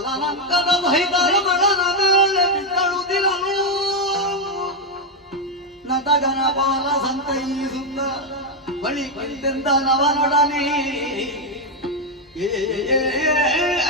ಬಾಲನಂಕದ ಸಹಿತರ ಮಳನ ಮೇಲೆ ಬಿತ್ತಳುತ್ತಿರಲು ನತಗನ ಬಾಲ ಸಂತೈಸುತ್ತ ಬಳಿ ಕುಂತೆಂದ ನವನೊಡನೆ ಏ ಏ, ಏ, ಏ, ಏ, ಏ,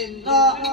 結果